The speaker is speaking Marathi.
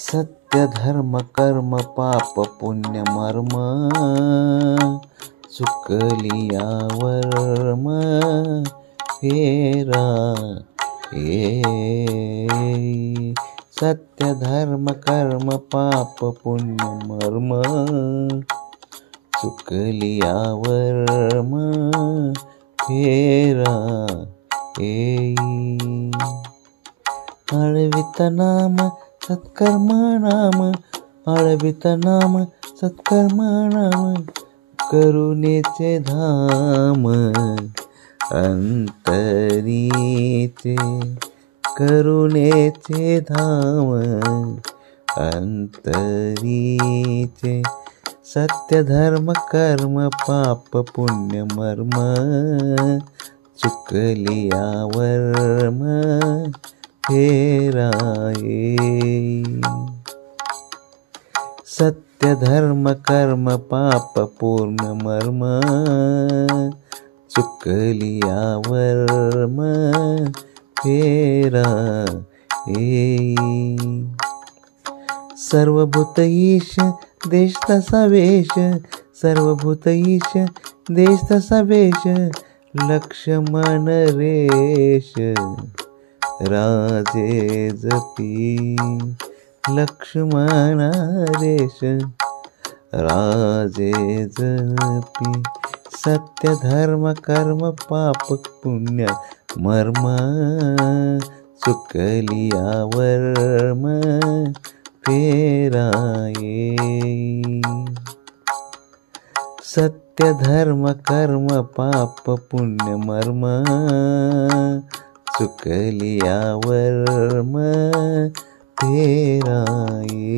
सत्य धर्म कर्म पाप पुण्य मर्म चुकलिया वर्म फेरा सत्य धर्म कर्म पाप पुण्य मर्म चुकलिया वर्म फेरा आळवित नाम सत्कर्म नाम आळवित नाम सत्कर्म नाम करुणेचे धाम अंतरीचे करुणेचे धाम अंतरीचे सत्य धर्म कर्म पाप पुण्य मर्म चुकलिया वर्म फेराये सत्य धर्म कर्म पाप पूर्ण मर्म चुकलिया वर्म फेरा सर्वभूत ईश देश तसा वेश सर्वभूत ईश देश तसा वेश लक्ष्मण रेश राजे जपी लक्ष्मण रेश राजे जपी सत्य धर्म कर्म पाप पुण्य मर्म चुकलिया वर्म फेराये सत्य धर्म कर्म पाप पुण्य मर्म चुकलिया वर्म फेराये